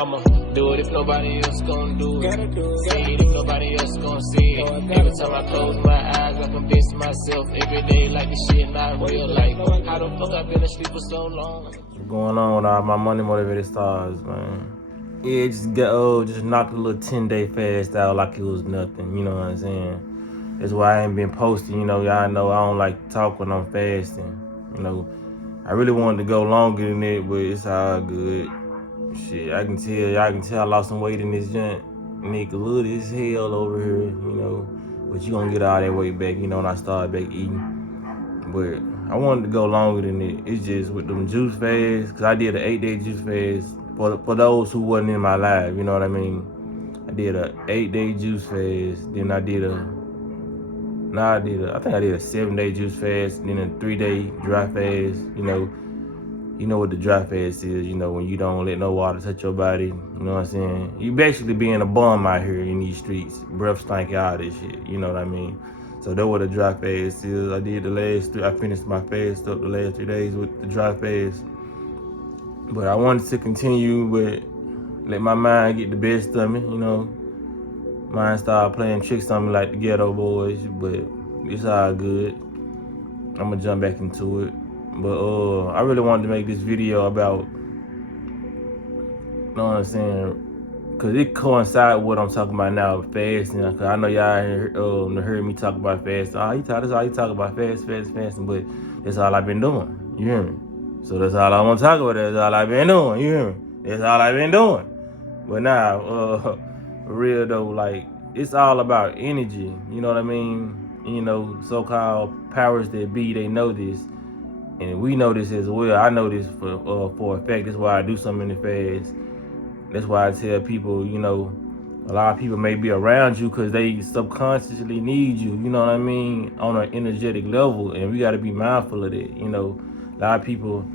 I'ma do it if nobody else gon' do it. See it if nobody else gon' see it. Every time I close my eyes, I convince myself every day like this shit not real. Like, how the fuck I been asleep for so long? What's going on with all my money motivated stars, man? Yeah, just knocked a little 10-day fast out like it was nothing, you know what I'm saying? That's why I ain't been posting, you know, y'all know I don't like to talk when I'm fasting, you know. I really wanted to go longer than that, but it's all good. Shit, y'all can tell I lost some weight in this joint. Nigga, look as hell over here, you know. But you gonna get all that weight back, you know, when I start back eating. But I wanted to go longer than it. It's just with them juice fasts, cause I did an 8-day juice fast for those who wasn't in my live, you know what I mean? I did a 8-day juice fast, then I think I did a 7-day juice fast, then a 3-day dry fast, You know what the dry fast is, you know, when you don't let no water touch your body, you know what I'm saying? You basically being a bum out here in these streets. Breath stank all this shit, you know what I mean? So that's what a dry fast is. I finished my fast up the last 3 days with the dry fast. But I wanted to continue with, let my mind get the best of me, you know. Mind started playing tricks on me like the Ghetto Boys, but it's all good. I'm gonna jump back into it. But I really wanted to make this video about, you know what I'm saying, cause it coincides with what I'm talking about now, fasting. Cause I know y'all heard me talk about fasting. That's all you talk about, fasting. But that's all I've been doing. You hear me? So that's all I want to talk about. That's all I've been doing. You hear me? That's all I've been doing. But now, for real though, like it's all about energy. You know what I mean? You know, so-called powers that be, they know this. And we know this as well. I know this for a fact. That's why I do something in the fast. That's why I tell people, you know, a lot of people may be around you because they subconsciously need you, you know what I mean, on an energetic level. And we got to be mindful of that. You know, a lot of people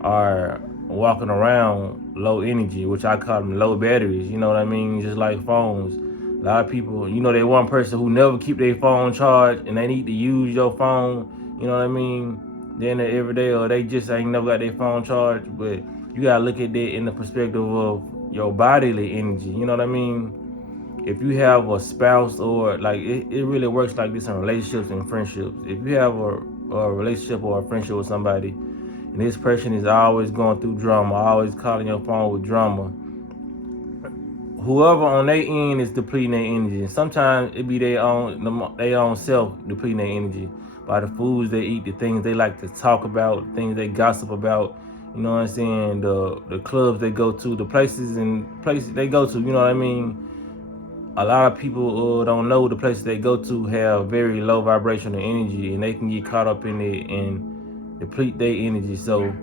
are walking around low energy, which I call them low batteries, you know what I mean, just like phones. A lot of people, you know, they one person who never keep their phone charged and they need to use your phone, you know what I mean, then every day, or they just ain't never got their phone charged. But you gotta look at that in the perspective of your bodily energy, you know what I mean? If you have a spouse, or like it really works like this in relationships and friendships. If you have a relationship or a friendship with somebody, and this person is always going through drama, always calling your phone with drama, whoever on their end is depleting their energy. And sometimes it be their own self depleting their energy by the foods they eat, the things they like to talk about, the things they gossip about, you know what I'm saying, the clubs they go to, the places they go to, you know what I mean? A lot of people don't know the places they go to have very low vibrational energy, and they can get caught up in it and deplete their energy. So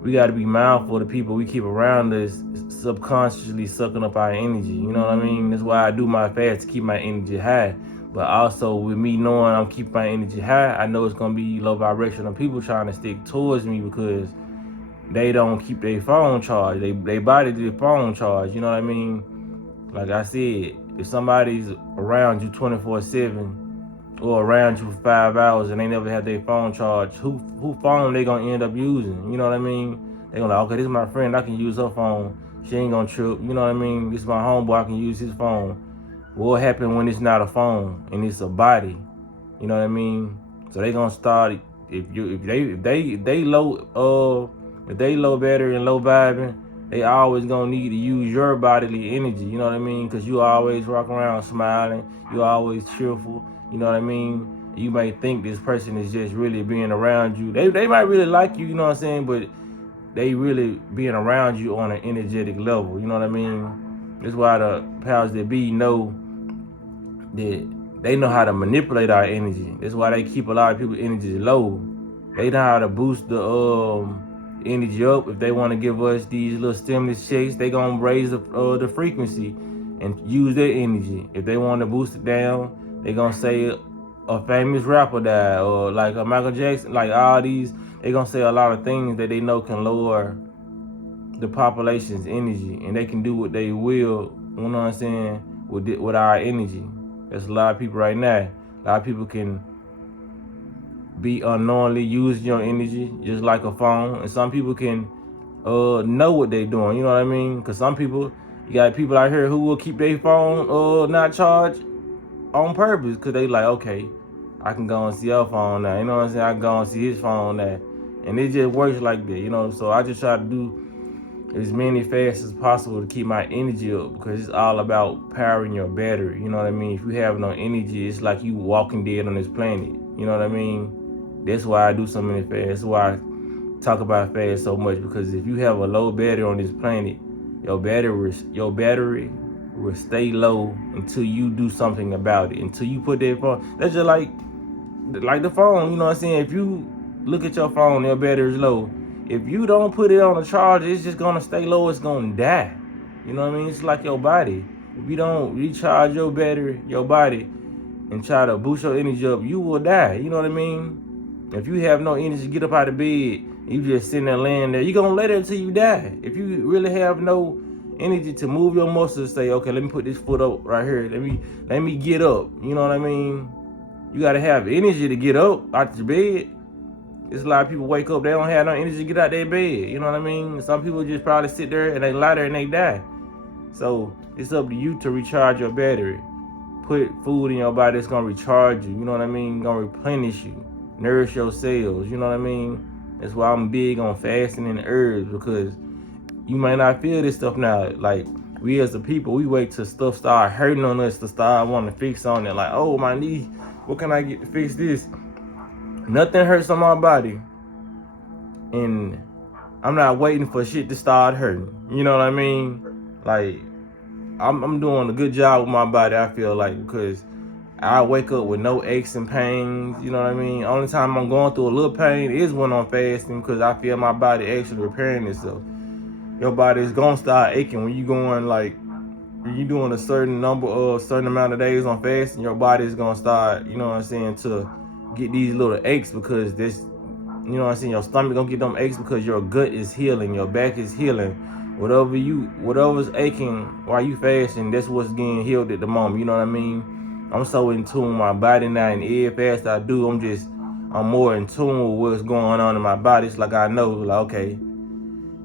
we got to be mindful of the people we keep around us subconsciously sucking up our energy, you know what I mean? That's why I do my fast, to keep my energy high. But also with me knowing I'm keeping my energy high, I know it's gonna be low vibrational people trying to stick towards me because they don't keep their phone charged. They body their phone charged, you know what I mean? Like I said, if somebody's around you 24/7 or around you for 5 hours and they never have their phone charged, who phone they gonna end up using? You know what I mean? They gonna like, okay, this is my friend, I can use her phone. She ain't gonna trip, you know what I mean? This is my homeboy, I can use his phone. What happen when it's not a phone and it's a body? You know what I mean? So they gonna start, if they low battery and low vibing, they always gonna need to use your bodily energy, you know what I mean? Cause you always walk around smiling, you always cheerful, you know what I mean? You might think this person is just really being around you. They might really like you, you know what I'm saying? But they really being around you on an energetic level, you know what I mean? That's why the powers that be know that they know how to manipulate our energy. That's why they keep a lot of people's energy low. They know how to boost the energy up. If they want to give us these little stimulus checks, they gonna raise the frequency and use their energy. If they want to boost it down, they gonna say a famous rapper died, or like a Michael Jackson, like all these. They gonna say a lot of things that they know can lower the population's energy, and they can do what they will, you know what I'm saying, with our energy. There's a lot of people right now. A lot of people can be unknowingly using your energy just like a phone, and some people can know what they doing. You know what I mean? Because some people, you got people out here who will keep their phone not charged on purpose because they like, okay, I can go and see your phone now. You know what I'm saying? I can go and see his phone now. And it just works like that, you know? So I just try to do as many fasts as possible to keep my energy up because it's all about powering your battery. You know what I mean? If you have no energy, it's like you walking dead on this planet. You know what I mean? That's why I do so many fasts. That's why I talk about fast so much, because if you have a low battery on this planet, your battery will stay low until you do something about it. Until you put that phone. That's just like the phone. You know what I'm saying? If you look at your phone, your battery is low. If you don't put it on a charger, it's just gonna stay low. It's gonna die. You know what I mean? It's like your body. If you don't recharge your battery, your body, and try to boost your energy up, you will die. You know what I mean? If you have no energy, get up out of bed, you just sitting there laying there, you're gonna let it until you die. If you really have no energy to move your muscles, say, okay, let me put this foot up right here. Let me get up. You know what I mean? You gotta have energy to get up out your bed. There's a lot of people wake up, they don't have no energy to get out their bed. You know what I mean? Some people just probably sit there and they lie there and they die. So it's up to you to recharge your battery. Put food in your body that's gonna recharge you. You know what I mean? Gonna replenish you, nourish your cells. You know what I mean? That's why I'm big on fasting and herbs, because you might not feel this stuff now. Like, we as a people, we wait till stuff start hurting on us to start wanting to fix on it. Like, oh, my knee, what can I get to fix this? Nothing hurts on my body, and I'm not waiting for shit to start hurting. You know what I mean? Like, I'm doing a good job with my body, I feel like, because I wake up with no aches and pains. You know what I mean? Only time I'm going through a little pain is when I'm fasting, because I feel my body actually repairing itself. Your body is gonna start aching when you going, like, when you doing a certain amount of days on fasting. Your body is gonna start, you know what I'm saying, to get these little aches, because this, you know what I'm saying, your stomach gonna get them aches because your gut is healing, your back is healing. Whatever's aching while you fasting, that's what's getting healed at the moment. You know what I mean? I'm so in tune with my body now, and every fast I do, I'm more in tune with what's going on in my body. It's like I know, like, okay,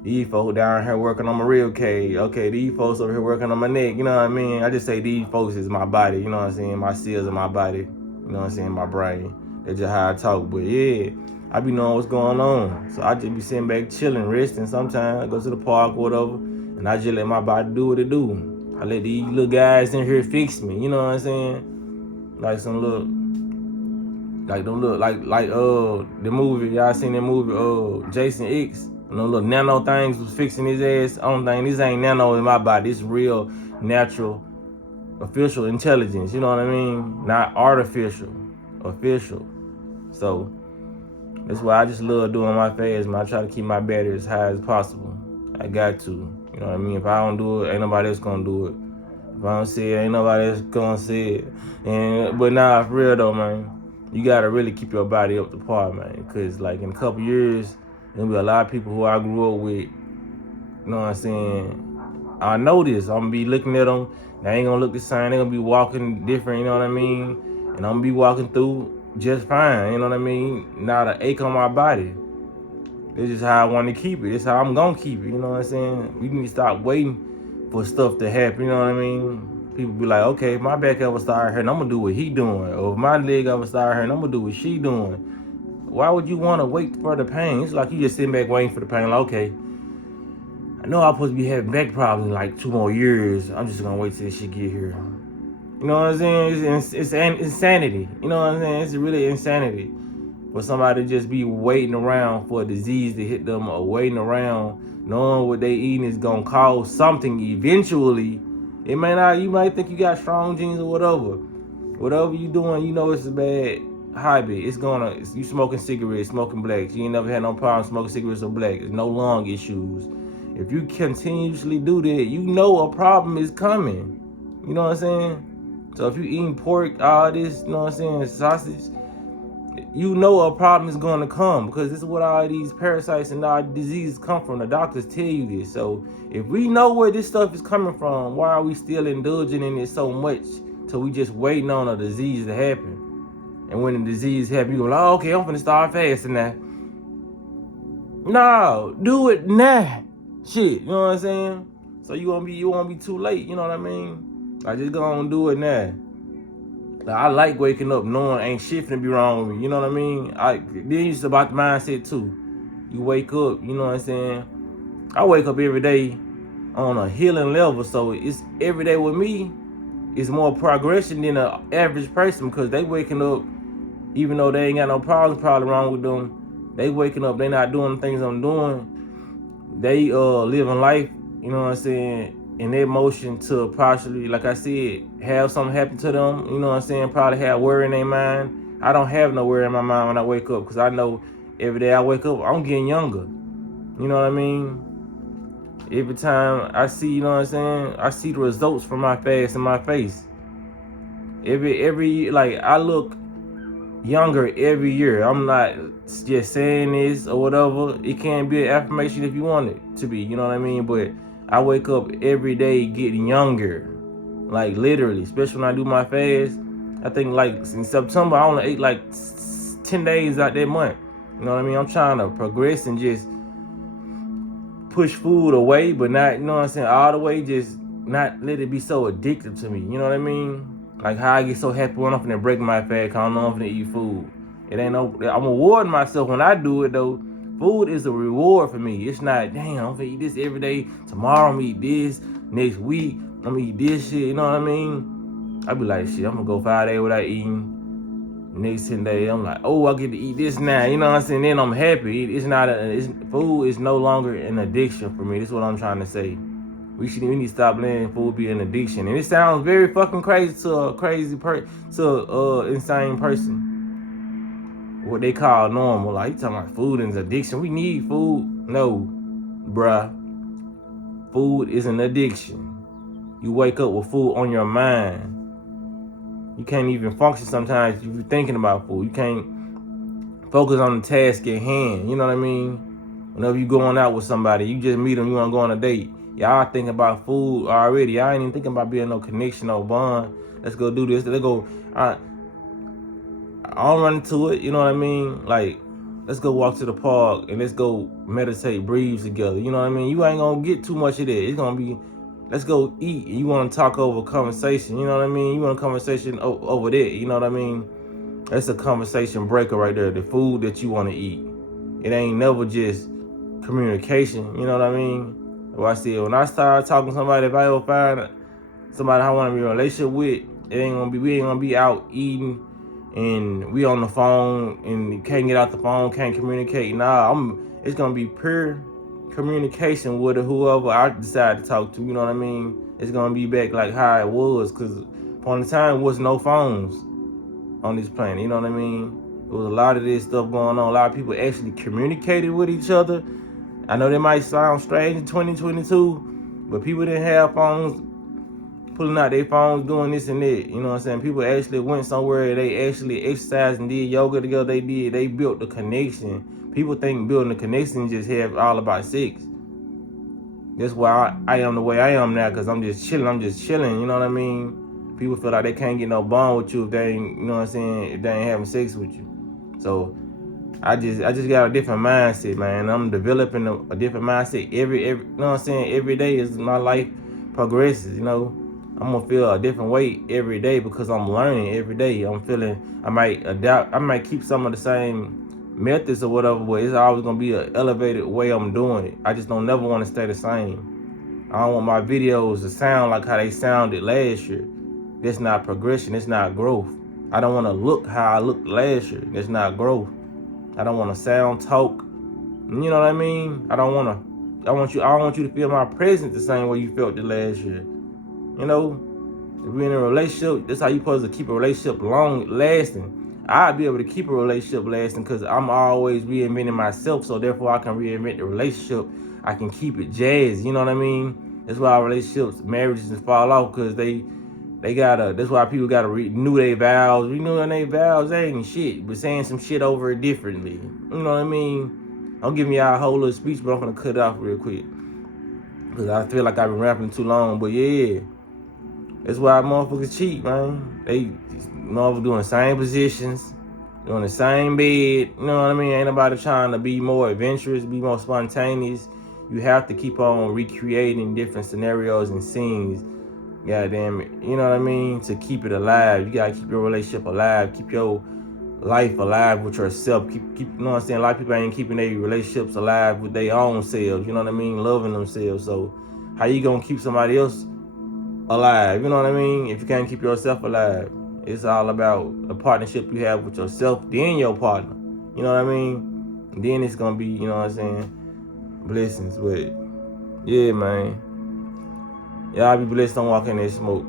these folks down here working on my rib cage. Okay, these folks over here working on my neck. You know what I mean? I just say these folks is my body. You know what I'm saying? My cells in my body. You know what I'm saying? My brain. That's just how I talk. But yeah, I be knowing what's going on. So I just be sitting back chilling, resting. Sometimes I go to the park or whatever, and I just let my body do what it do. I let these little guys in here fix me. You know what I'm saying? Like some little, like them look like the movie, y'all seen that movie, Jason X. You know, little nano things was fixing his ass. I don't think this ain't nano in my body. This real, natural, official intelligence. You know what I mean? Not artificial, official. So that's why I just love doing my fast, man. I try to keep my battery as high as possible. I got to. You know what I mean? If I don't do it, ain't nobody else gonna do it. If I don't see it, ain't nobody else gonna see it. But nah, for real though, man, you gotta really keep your body up to par, man. Cause like in a couple years, there'll be a lot of people who I grew up with. You know what I'm saying? I know this. I'm gonna be looking at them. They ain't gonna look the same. They gonna be walking different. You know what I mean? And I'm gonna be walking through just fine. You know what I mean? Not an ache on my body. This is how I want to keep it. This is how I'm gonna keep it. You know what I'm saying? We need to stop waiting for stuff to happen. You know what I mean? People be like, okay, if my back ever start hurting, I'm gonna do what he doing. Or if my leg ever start hurting, I'm gonna do what she doing. Why would you want to wait for the pain? It's like you just sitting back waiting for the pain. Like, okay, I know I'm supposed to be having back problems in like 2 more years. I'm just gonna wait till this shit get here. You know what I'm saying? It's insanity. You know what I'm saying? It's really insanity for somebody to just be waiting around for a disease to hit them, or waiting around knowing what they eating is gonna cause something eventually. It may not. You might think you got strong genes or whatever. Whatever you doing, you know it's a bad habit. You smoking cigarettes, smoking blacks. You ain't never had no problem smoking cigarettes or blacks. There's no lung issues. If you continuously do that, you know a problem is coming. You know what I'm saying? So if you eating pork, all this, you know what I'm saying, sausage, you know a problem is going to come, because this is what all these parasites and all diseases come from. The doctors tell you this. So if we know where this stuff is coming from, why are we still indulging in it so much till we just waiting on a disease to happen? And when the disease happens, you go like, oh, okay, I'm finna start fasting now. No, do it now. Shit, you know what I'm saying? So you won't be too late, you know what I mean? I just go on and do it now. Like, I like waking up knowing ain't shit finna be wrong with me, you know what I mean? Then it's about the mindset too. You wake up, you know what I'm saying? I wake up every day on a healing level, so it's every day with me is more progression than an average person, because they waking up, even though they ain't got no problems probably wrong with them, they waking up, they not doing the things I'm doing. They living life, you know what I'm saying, in their motion to partially, like I said, have something happen to them, you know what I'm saying, probably have worry in their mind. I don't have no worry in my mind when I wake up, because I know every day I wake up, I'm getting younger. You know what I mean? Every time I see, you know what I'm saying, I see the results from my fast in my face. Every like, I look younger every year. I'm not just saying this or whatever. It can be an affirmation if you want it to be, you know what I mean? But I wake up every day getting younger, like literally, especially when I do my fast. I think like in September, I only ate like 10 days out that month. You know what I mean? I'm trying to progress and just push food away, but not, you know what I'm saying, all the way, just not let it be so addictive to me. You know what I mean? Like how I get so happy when I'm finna break my fast, cause I know I'm finna eat food. It ain't no, I'm rewarding myself when I do it though. Food is a reward for me. It's not, damn, I'm finna eat this every day. Tomorrow I'm gonna eat this. Next week I'm gonna eat this shit. You know what I mean? I be like, shit, I'm gonna go 5 days without eating. Next 10 days, I'm like, oh, I get to eat this now. You know what I'm saying? Then I'm happy. It's not food is no longer an addiction for me. That's what I'm trying to say. We need to stop letting food be an addiction. And it sounds very fucking crazy to a insane person. What they call normal. Like, you talking about food is addiction. We need food. No, bruh. Food is an addiction. You wake up with food on your mind. You can't even function sometimes if you're thinking about food. You can't focus on the task at hand. You know what I mean? Whenever you going out with somebody, you just meet them, you want to go on a date. Y'all thinking about food already. Y'all ain't even thinking about being no connection, no bond. Let's go do this. Let's go. I'll run into it. You know what I mean? Like, let's go walk to the park and let's go meditate, breathe together. You know what I mean? You ain't going to get too much of that. It's going to be, let's go eat. You want to talk over conversation. You know what I mean? You want a conversation over that. You know what I mean? That's a conversation breaker right there. The food that you want to eat. It ain't never just communication. You know what I mean? Well, I said, when I start talking to somebody, if I ever find somebody I want to be in a relationship with, we ain't gonna be out eating and we on the phone and you can't get out the phone, can't communicate. Nah, it's gonna be pure communication with whoever I decide to talk to. You know what I mean? It's gonna be back like how it was, cause upon the time there was no phones on this planet. You know what I mean? There was a lot of this stuff going on. A lot of people actually communicated with each other. I know that might sound strange in 2022, but people didn't have phones, pulling out their phones, doing this and that. You know what I'm saying? People actually went somewhere, they actually exercised and did yoga together. They built the connection. People think building a connection just have all about sex. That's why I am the way I am now, because I'm just chilling, you know what I mean? People feel like they can't get no bond with you if they ain't, you know what I'm saying, if they ain't having sex with you. So I just got a different mindset, man. I'm developing a different mindset every you know what I'm saying, every day as my life progresses, you know. I'm gonna feel a different way every day because I'm learning every day. I'm feeling I might adapt, I might keep some of the same methods or whatever, but it's always gonna be an elevated way I'm doing it. I just don't never want to stay the same. I don't want my videos to sound like how they sounded last year. That's not progression, it's not growth. I don't want to look how I looked last year. That's not growth. I don't want to sound, talk. You know what I mean? I want you to feel my presence the same way you felt the last year. You know, if we're in a relationship, that's how you supposed to keep a relationship long lasting. I'd be able to keep a relationship lasting because I'm always reinventing myself, so therefore I can reinvent the relationship. I can keep it jazz. You know what I mean? That's why relationships, marriages fall off, because that's why people gotta renew their vows. Renewing their vows ain't shit, but saying some shit over it differently. You know what I mean? I'm giving y'all a whole little speech, but I'm gonna cut it off real quick, because I feel like I've been rapping too long. But yeah, that's why motherfuckers cheat, man. They motherfuckers doing the same positions, doing the same bed. You know what I mean? Ain't nobody trying to be more adventurous, be more spontaneous. You have to keep on recreating different scenarios and scenes. Goddamn it, you know what I mean? To keep it alive, you gotta keep your relationship alive. Keep your life alive with yourself. Keep you know what I'm saying? A lot of people ain't keeping their relationships alive with their own selves. You know what I mean? Loving themselves. So how you gonna keep somebody else alive? You know what I mean? If you can't keep yourself alive, it's all about the partnership you have with yourself, then your partner. You know what I mean? And then it's gonna be, you know what I'm saying, blessings. But yeah, man. Y'all be blessed. Don't walk in that smoke.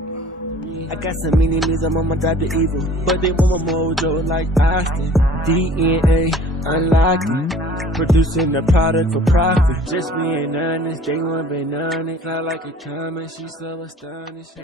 I got some enemies, I'm on my drive to evil, but they want my mojo like Austin. DNA unlocking, producing the product for profit. Just being honest, J1 been on it. Fly like a comet, she's so astonished.